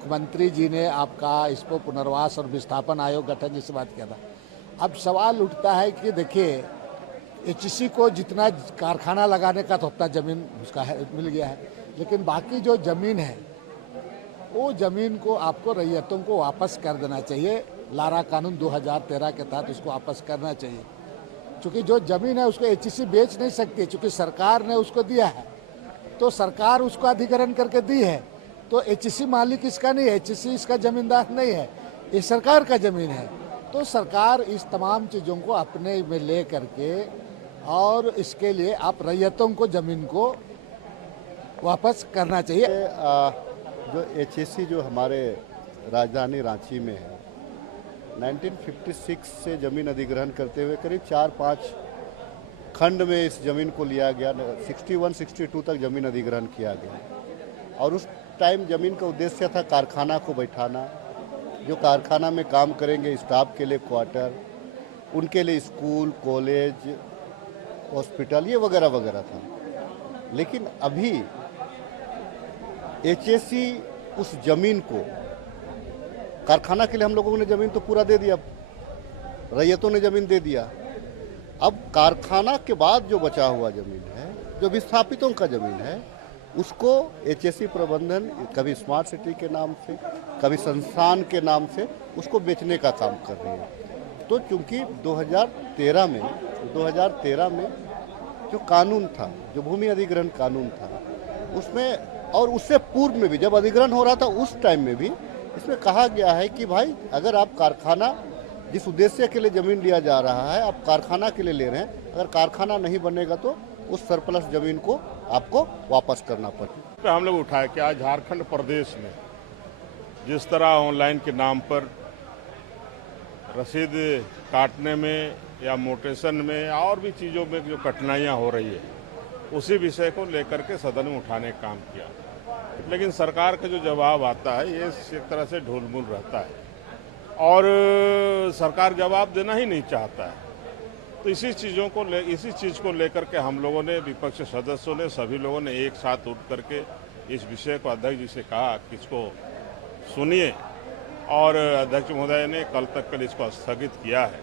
मुख्यमंत्री जी ने आपका इसको पुनर्वास और विस्थापन आयोग गठन जैसी बात किया था। अब सवाल उठता है कि देखिए, एचईसी को जितना कारखाना लगाने का तो उतना ज़मीन उसका है, मिल गया है, लेकिन बाकी जो ज़मीन है वो ज़मीन को आपको रैयतों को वापस कर देना चाहिए। लारा कानून 2013 के तहत उसको वापस करना चाहिए, क्योंकि जो ज़मीन है उसको एचईसी बेच नहीं सकती, क्योंकि सरकार ने उसको दिया है, तो सरकार उसको अधिग्रहण करके दी है, तो एचईसी मालिक इसका नहीं है, एचईसी इसका ज़मींदार नहीं है, ये सरकार का ज़मीन है। तो सरकार इस तमाम चीज़ों को अपने में ले करके और इसके लिए आप रैयतों को ज़मीन को वापस करना चाहिए। जो एचईसी जो हमारे राजधानी रांची में है, 1956 से ज़मीन अधिग्रहण करते हुए करीब 4-5 खंड में इस ज़मीन को लिया गया। 61-62 तक ज़मीन अधिग्रहण किया गया और उस टाइम ज़मीन का उद्देश्य था कारखाना को बैठाना, जो कारखाना में काम करेंगे स्टाफ के लिए क्वार्टर, उनके लिए स्कूल, कॉलेज, हॉस्पिटल, ये वगैरह वगैरह था। लेकिन अभी एचईसी उस ज़मीन को, कारखाना के लिए हम लोगों ने ज़मीन तो पूरा दे दिया, रैयतों ने ज़मीन दे दिया। अब कारखाना के बाद जो बचा हुआ ज़मीन है, जो विस्थापितों का ज़मीन है, उसको एचईसी प्रबंधन कभी स्मार्ट सिटी के नाम से, कभी संस्थान के नाम से उसको बेचने का काम कर रही है। तो चूंकि 2013 में जो कानून था, जो भूमि अधिग्रहण कानून था, उसमें और उससे पूर्व में भी जब अधिग्रहण हो रहा था उस टाइम में भी इसमें कहा गया है कि भाई अगर आप कारखाना, जिस उद्देश्य के लिए ज़मीन लिया जा रहा है, आप कारखाना के लिए ले रहे हैं, अगर कारखाना नहीं बनेगा तो उस सरप्लस ज़मीन को आपको वापस करना पड़ेगा। हम लोग उठाए कि आज झारखंड प्रदेश में जिस तरह ऑनलाइन के नाम पर रसीद काटने में या मोटेशन में और भी चीज़ों में जो कठिनाइयाँ हो रही है, उसी विषय को लेकर के सदन में उठाने का काम किया। लेकिन सरकार का जो जवाब आता है ये एक तरह से ढोलमुल रहता है और सरकार जवाब देना ही नहीं चाहता है। तो इसी चीज़ को लेकर के हम लोगों ने, विपक्ष सदस्यों ने, सभी लोगों ने एक साथ उठ करके इस विषय को अध्यक्ष जी से कहा कि इसको सुनिए, और अध्यक्ष महोदय ने कल इसको स्थगित किया है।